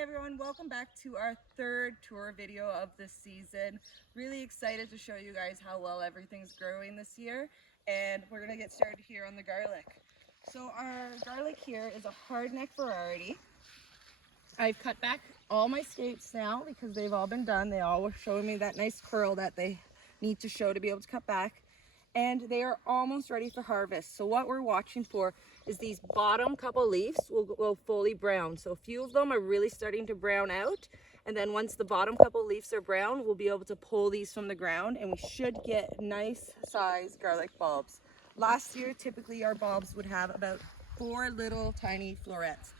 everyone, welcome back to our third tour video of this season. Really excited to show you guys how well everything's growing this year, and we're going to get started here on the garlic. So our garlic here is a hardneck variety. I've cut back all my scapes now because they've all been done. They all were showing me that nice curl that they need to show to be able to cut back. And they are almost ready for harvest. So what we're watching for is these bottom couple leaves will go fully brown. So a few of them are really starting to brown out. And then once the bottom couple leaves are brown, we'll be able to pull these from the ground and we should get nice size garlic bulbs. Last year, typically our bulbs would have about 4 little tiny florets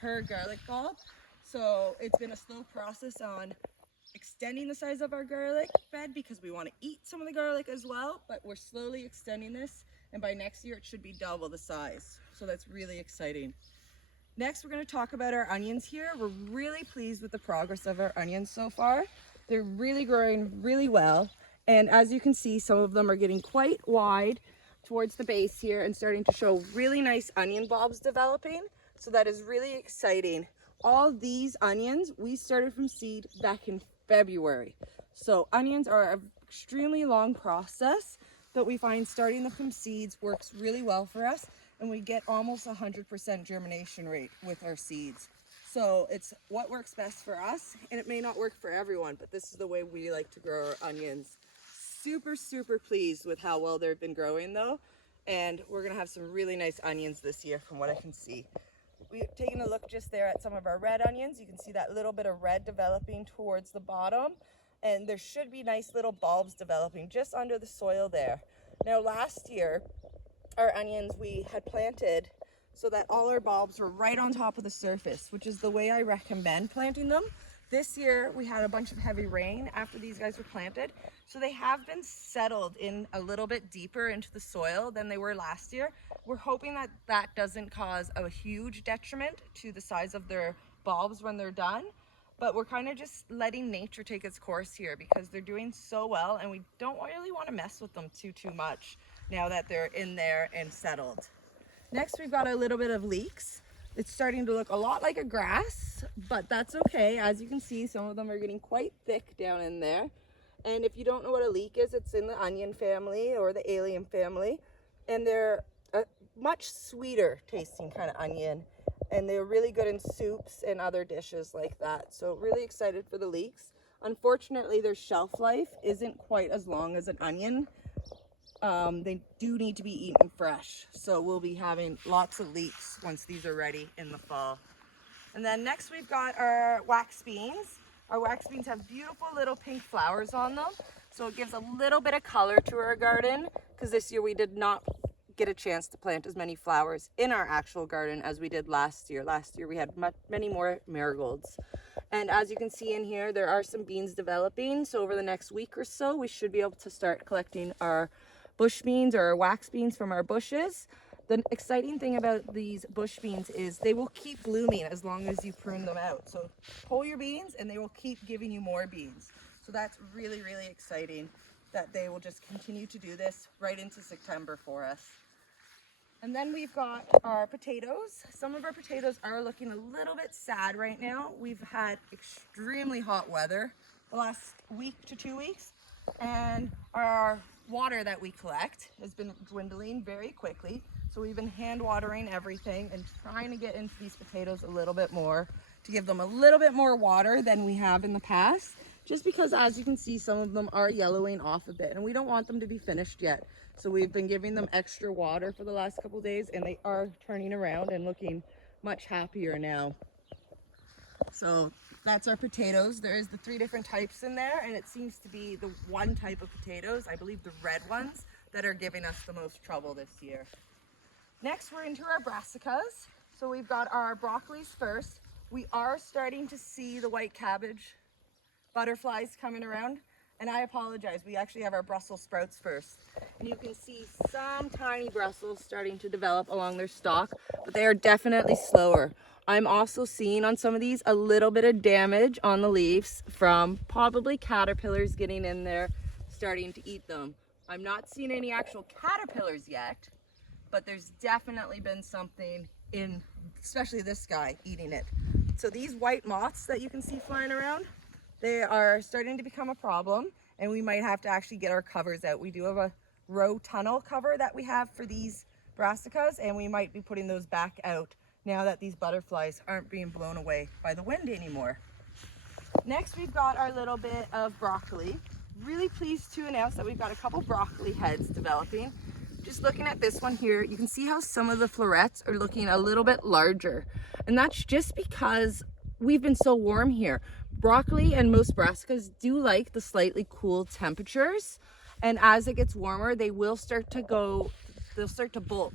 per garlic bulb. So it's been a slow process on extending the size of our garlic bed because we want to eat some of the garlic as well, but we're slowly extending this, and by next year it should be double the size. So that's really exciting. Next, we're going to talk about our onions here. We're really pleased with the progress of our onions so far. They're really growing really well, and as you can see, some of them are getting quite wide towards the base here and starting to show really nice onion bulbs developing. So that is really exciting. All these onions we started from seed back in February. So onions are an extremely long process, but we find starting them from seeds works really well for us, and we get almost 100% germination rate with our seeds. So it's what works best for us, and it may not work for everyone, but this is the way we like to grow our onions. Super pleased with how well they've been growing though, and we're gonna have some really nice onions this year from what I can see. We've taken a look just there at some of our red onions. You can see that little bit of red developing towards the bottom, and there should be nice little bulbs developing just under the soil there. Now last year, our onions we had planted so that all our bulbs were right on top of the surface, which is the way I recommend planting them. This year we had a bunch of heavy rain after these guys were planted, so they have been settled in a little bit deeper into the soil than they were last year. We're hoping that that doesn't cause a huge detriment to the size of their bulbs when they're done, but we're kind of just letting nature take its course here because they're doing so well, and we don't really want to mess with them too much now that they're in there and settled. Next, we've got a little bit of leeks. It's starting to look a lot like a grass, but that's okay. As you can see, some of them are getting quite thick down in there. And if you don't know what a leek is, it's in the onion family or the allium family. And they're a much sweeter tasting kind of onion. And they're really good in soups and other dishes like that. So really excited for the leeks. Unfortunately, their shelf life isn't quite as long as an onion. They do need to be eaten fresh, so we'll be having lots of leeks once these are ready in the fall. And then next we've got our wax beans. Our wax beans have beautiful little pink flowers on them, so it gives a little bit of color to our garden, because this year we did not get a chance to plant as many flowers in our actual garden as we did last year. Last year we had many more marigolds. And as you can see in here, there are some beans developing, so over the next week or so we should be able to start collecting our bush beans or wax beans from our bushes. The exciting thing about these bush beans is they will keep blooming as long as you prune them out. So pull your beans and they will keep giving you more beans. So that's really exciting that they will just continue to do this right into September for us. And then we've got our potatoes. Some of our potatoes are looking a little bit sad right now. We've had extremely hot weather the last week to 2 weeks, and our water that we collect has been dwindling very quickly. So we've been hand watering everything and trying to get into these potatoes a little bit more to give them a little bit more water than we have in the past, just because as you can see, some of them are yellowing off a bit and we don't want them to be finished yet. So we've been giving them extra water for the last couple days, and they are turning around and looking much happier now. So that's our potatoes. There is the 3 different types in there, and it seems to be the one type of potatoes, I believe the red ones, that are giving us the most trouble this year. Next, we're into our brassicas. So we've got our broccolis first. We are starting to see the white cabbage butterflies coming around, and I apologize, we actually have our Brussels sprouts first. And you can see some tiny Brussels starting to develop along their stalk, but they are definitely slower. I'm also seeing on some of these a little bit of damage on the leaves from probably caterpillars getting in there starting to eat them. I'm not seeing any actual caterpillars yet, but there's definitely been something in, especially this guy, eating it. So these white moths that you can see flying around, they are starting to become a problem, and we might have to actually get our covers out. We do have a row tunnel cover that we have for these brassicas, and we might be putting those back out now that these butterflies aren't being blown away by the wind anymore. Next, we've got our little bit of broccoli. Really pleased to announce that we've got a couple broccoli heads developing. Just looking at this one here, you can see how some of the florets are looking a little bit larger. And that's just because we've been so warm here. Broccoli and most brassicas do like the slightly cool temperatures. And as it gets warmer, they will start to bolt,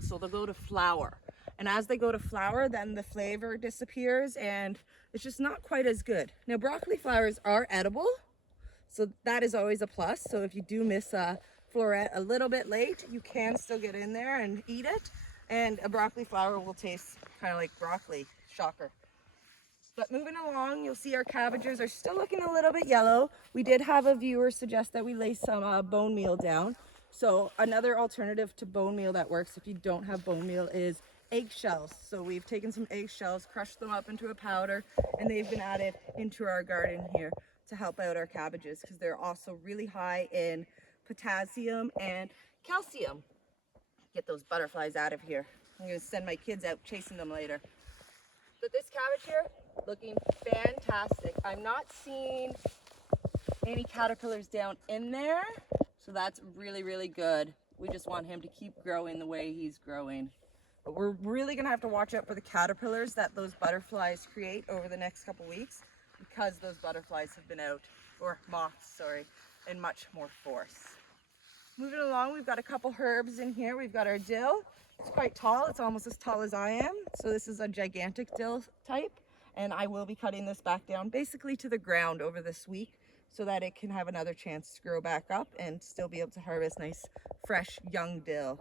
so they'll go to flower. And as they go to flower, then the flavor disappears and it's just not quite as good. Now, broccoli flowers are edible, so that is always a plus. So if you do miss a floret a little bit late, you can still get in there and eat it. And a broccoli flower will taste kind of like broccoli, shocker. But moving along, you'll see our cabbages are still looking a little bit yellow. We did have a viewer suggest that we lay some bone meal down. So another alternative to bone meal that works if you don't have bone meal is eggshells. So we've taken some eggshells, crushed them up into a powder, and they've been added into our garden here to help out our cabbages because they're also really high in potassium and calcium. Get those butterflies out of here. I'm going to send my kids out chasing them later. But this cabbage here, looking fantastic. I'm not seeing any caterpillars down in there, so that's really, really good. We just want him to keep growing the way he's growing. But we're really going to have to watch out for the caterpillars that those butterflies create over the next couple weeks because those butterflies have been out, or moths, sorry, in much more force. Moving along, we've got a couple herbs in here. We've got our dill. It's quite tall. It's almost as tall as I am. So this is a gigantic dill type, and I will be cutting this back down basically to the ground over this week so that it can have another chance to grow back up and still be able to harvest nice, fresh, young dill.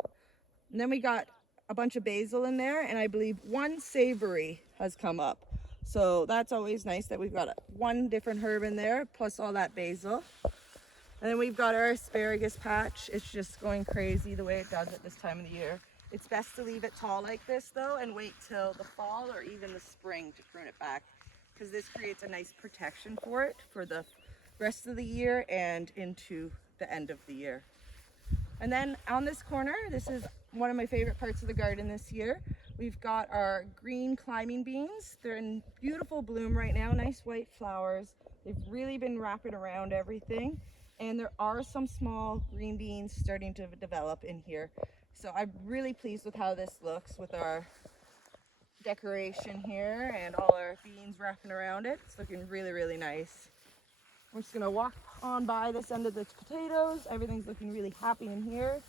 And then we got a bunch of basil in there, and I believe one savory has come up. So that's always nice that we've got one different herb in there, plus all that basil. And then we've got our asparagus patch. It's just going crazy the way it does at this time of the year. It's best to leave it tall like this though and wait till the fall or even the spring to prune it back, because this creates a nice protection for it for the rest of the year and into the end of the year. And then on this corner, this is one of my favorite parts of the garden this year. We've got our green climbing beans. They're in beautiful bloom right now, nice white flowers. They've really been wrapping around everything. And there are some small green beans starting to develop in here. So I'm really pleased with how this looks with our decoration here and all our beans wrapping around it. It's looking really, really nice. We're just gonna walk on by this end of the potatoes. Everything's looking really happy in here.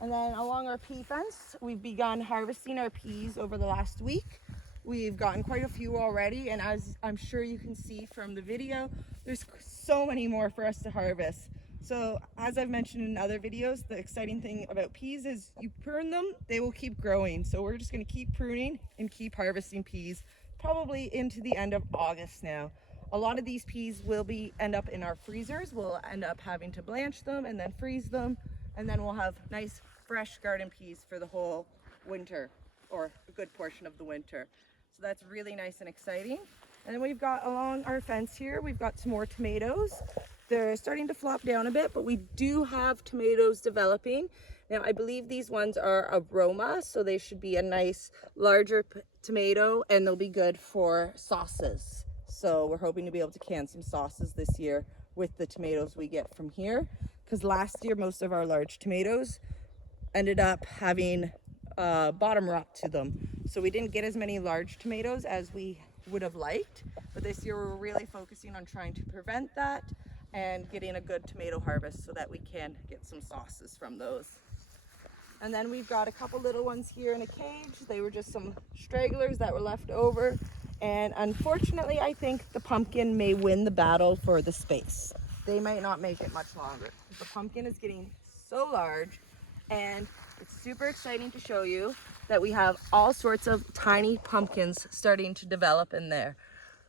And then along our pea fence, we've begun harvesting our peas over the last week. We've gotten quite a few already, and as I'm sure you can see from the video, there's so many more for us to harvest. So as I've mentioned in other videos, the exciting thing about peas is you prune them, they will keep growing. So we're just gonna keep pruning and keep harvesting peas, probably into the end of August now. A lot of these peas will end up in our freezers. We'll end up having to blanch them and then freeze them, and then we'll have nice fresh garden peas for the whole winter, or a good portion of the winter. So that's really nice and exciting. And then we've got along our fence here, we've got some more tomatoes. They're starting to flop down a bit, but we do have tomatoes developing. Now I believe these ones are aroma, so they should be a nice larger tomato, and they'll be good for sauces. So we're hoping to be able to can some sauces this year with the tomatoes we get from here, because last year most of our large tomatoes ended up having bottom rot to them. So we didn't get as many large tomatoes as we would have liked, but this year we're really focusing on trying to prevent that and getting a good tomato harvest so that we can get some sauces from those. And then we've got a couple little ones here in a cage. They were just some stragglers that were left over. And unfortunately, I think the pumpkin may win the battle for the space. They might not make it much longer. The pumpkin is getting so large, and it's super exciting to show you that we have all sorts of tiny pumpkins starting to develop in there.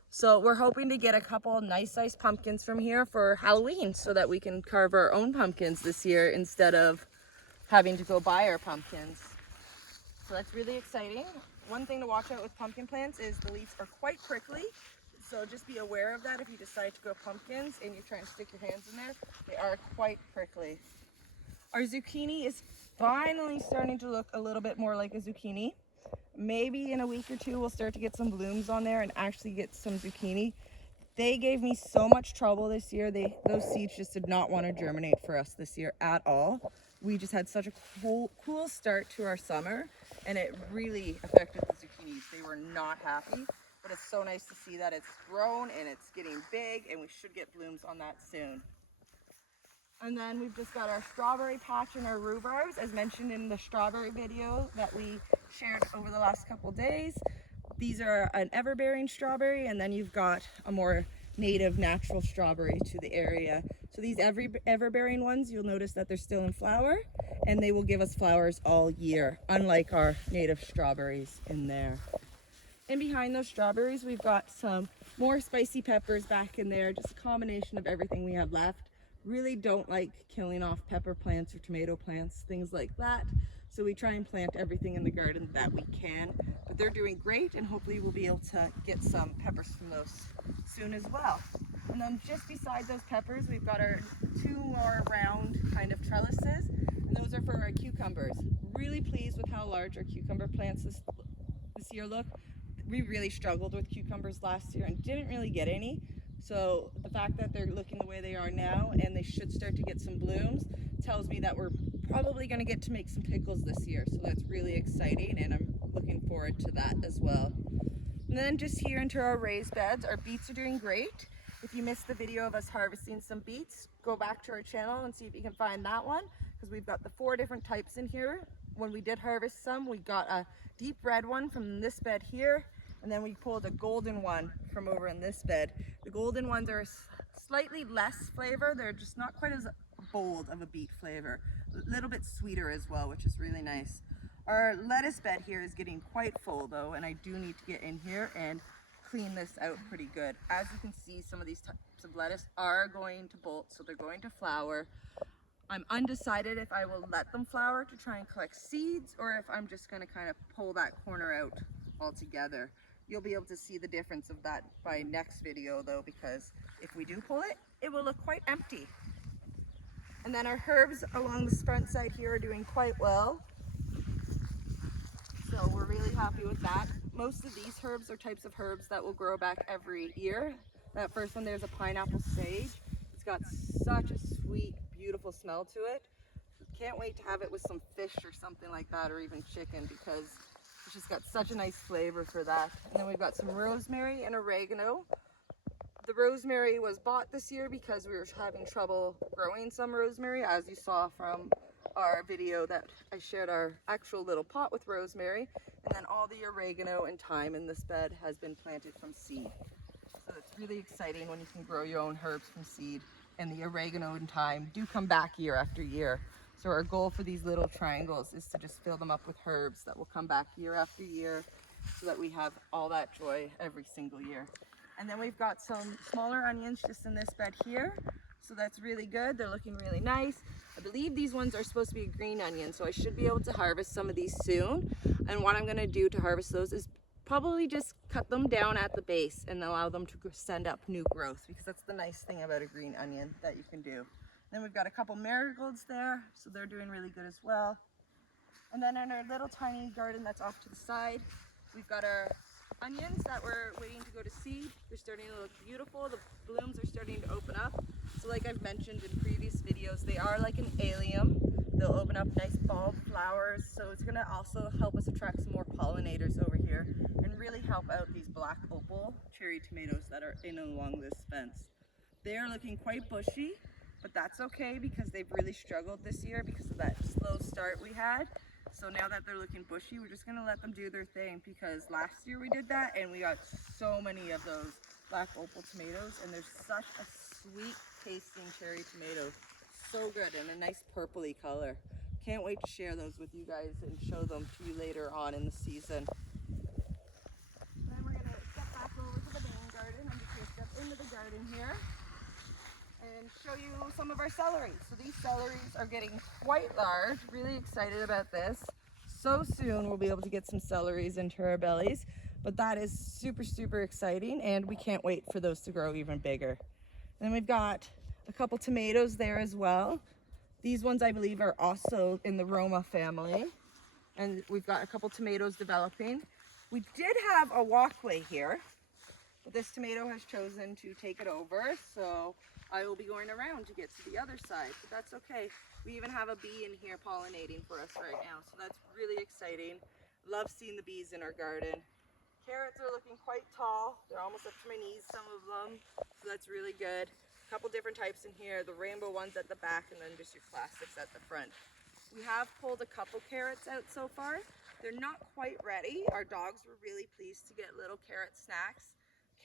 So we're hoping to get a couple nice sized pumpkins from here for Halloween so that we can carve our own pumpkins this year instead of having to go buy our pumpkins. So that's really exciting. one thing to watch out with pumpkin plants is the leaves are quite prickly. So just be aware of that if you decide to grow pumpkins and you're trying to stick your hands in there. They are quite prickly. Our zucchini is finally starting to look a little bit more like a zucchini. Maybe in a week or two we'll start to get some blooms on there and actually get some zucchini. They gave me so much trouble this year. Those seeds just did not want to germinate for us this year at all. We just had such a cool start to our summer, and it really affected the zucchinis. They were not happy, but it's so nice to see that it's grown and it's getting big, and we should get blooms on that soon. And then we've just got our strawberry patch and our rhubarbs, as mentioned in the strawberry video that we shared over the last couple days. These are an everbearing strawberry, and then you've got a more native natural strawberry to the area. So these everbearing ones, you'll notice that they're still in flower, and they will give us flowers all year, unlike our native strawberries in there. And behind those strawberries, we've got some more spicy peppers back in there, just a combination of everything we have left. Really don't like killing off pepper plants or tomato plants, things like that. So we try and plant everything in the garden that we can, but they're doing great, and hopefully we'll be able to get some peppers from those soon as well. And then just beside those peppers, we've got our two more round kind of trellises, and those are for our cucumbers. Really pleased with how large our cucumber plants this year look. We really struggled with cucumbers last year and didn't really get any. So the fact that they're looking the way they are now and they should start to get some blooms tells me that we're probably going to get to make some pickles this year. So that's really exciting, and I'm looking forward to that as well. And then just here into our raised beds, our beets are doing great. If you missed the video of us harvesting some beets, go back to our channel and see if you can find that one, because we've got the 4 different types in here. When we did harvest some, we got a deep red one from this bed here, and then we pulled a golden one from over in this bed. The golden ones are slightly less flavor. They're just not quite as bold of a beet flavor. A little bit sweeter as well, which is really nice. Our lettuce bed here is getting quite full though, and I do need to get in here and clean this out pretty good. As you can see, some of these types of lettuce are going to bolt, so they're going to flower. I'm undecided if I will let them flower to try and collect seeds, or if I'm just going to kind of pull that corner out altogether. You'll be able to see the difference of that by next video though, because if we do pull it, it will look quite empty. And then our herbs along the front side here are doing quite well. So we're really happy with that. Most of these herbs are types of herbs that will grow back every year. That first one there's a pineapple sage. It's got such a sweet, beautiful smell to it. Can't wait to have it with some fish or something like that, or even chicken, because it's just got such a nice flavor for that. And then we've got some rosemary and oregano. The rosemary was bought this year because we were having trouble growing some rosemary, as you saw from our video that I shared our actual little pot with rosemary. And then all the oregano and thyme in this bed has been planted from seed. So it's really exciting when you can grow your own herbs from seed. And the oregano and thyme do come back year after year. So our goal for these little triangles is to just fill them up with herbs that will come back year after year, so that we have all that joy every single year. And then we've got some smaller onions just in this bed here. So that's really good. They're looking really nice. I believe these ones are supposed to be a green onion, so I should be able to harvest some of these soon. And what I'm going to do to harvest those is probably just cut them down at the base and allow them to send up new growth, because that's the nice thing about a green onion that you can do. Then we've got a couple marigolds there, so they're doing really good as well. And then in our little tiny garden that's off to the side, we've got our onions that we're waiting to go to seed. They're starting to look beautiful. The blooms are starting to open up. So like I've mentioned in previous videos, they are like an allium. They'll open up nice bulb flowers. So it's going to also help us attract some more pollinators over here and really help out these black opal cherry tomatoes that are in along this fence. They are looking quite bushy, but that's okay because they've really struggled this year because of that slow start we had. So now that they're looking bushy, we're just going to let them do their thing, because last year we did that and we got so many of those black opal tomatoes, and they're such a sweet tasting cherry tomato. So good, and a nice purpley color. Can't wait to share those with you guys and show them to you later on in the season. Then we're going to step back over to the main garden. I'm just going to step into the garden here and show you some of our celery. So these celeries are getting quite large. Really excited about this. so soon we'll be able to get some celeries into our bellies, but that is super exciting, and we can't wait for those to grow even bigger. Then we've got a couple tomatoes there as well. These ones I believe are also in the Roma family, and we've got a couple tomatoes developing. We did have a walkway here, but this tomato has chosen to take it over, so I will be going around to get to the other side, but that's okay. We even have a bee in here pollinating for us right now, so that's really exciting. Love seeing the bees in our garden. Carrots are looking quite tall. They're almost up to my knees, some of them, so that's really good. A couple different types in here, the rainbow ones at the back and then just your classics at the front. We have pulled a couple carrots out so far. They're not quite ready. Our dogs were really pleased to get little carrot snacks.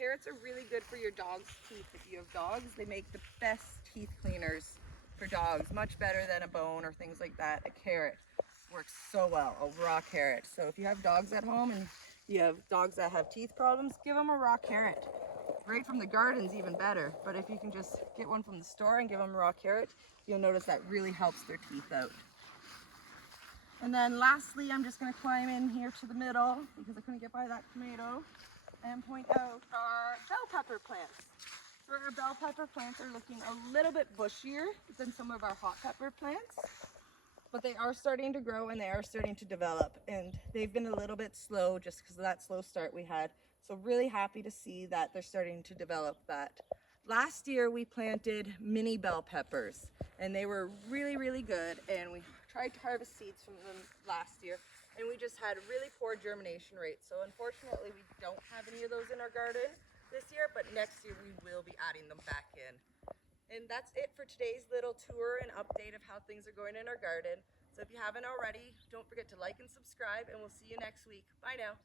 Carrots are really good for your dog's teeth. If you have dogs, they make the best teeth cleaners for dogs, much better than a bone or things like that. A carrot works so well, a raw carrot. So if you have dogs at home and you have dogs that have teeth problems, give them a raw carrot. Right from the garden's even better, but if you can just get one from the store and give them a raw carrot, you'll notice that really helps their teeth out. And then lastly, I'm just going to climb in here to the middle because I couldn't get by that tomato and point out our bell pepper plants. So our bell pepper plants are looking a little bit bushier than some of our hot pepper plants, but they are starting to grow and they are starting to develop, and they've been a little bit slow just because of that slow start we had. So really happy to see that they're starting to develop that. Last year we planted mini bell peppers and they were really good, and we tried to harvest seeds from them last year and we just had really poor germination rates. So unfortunately we don't have any of those in our garden this year, but next year we will be adding them back in. And that's it for today's little tour and update of how things are going in our garden. So if you haven't already, don't forget to like and subscribe, and we'll see you next week. Bye now.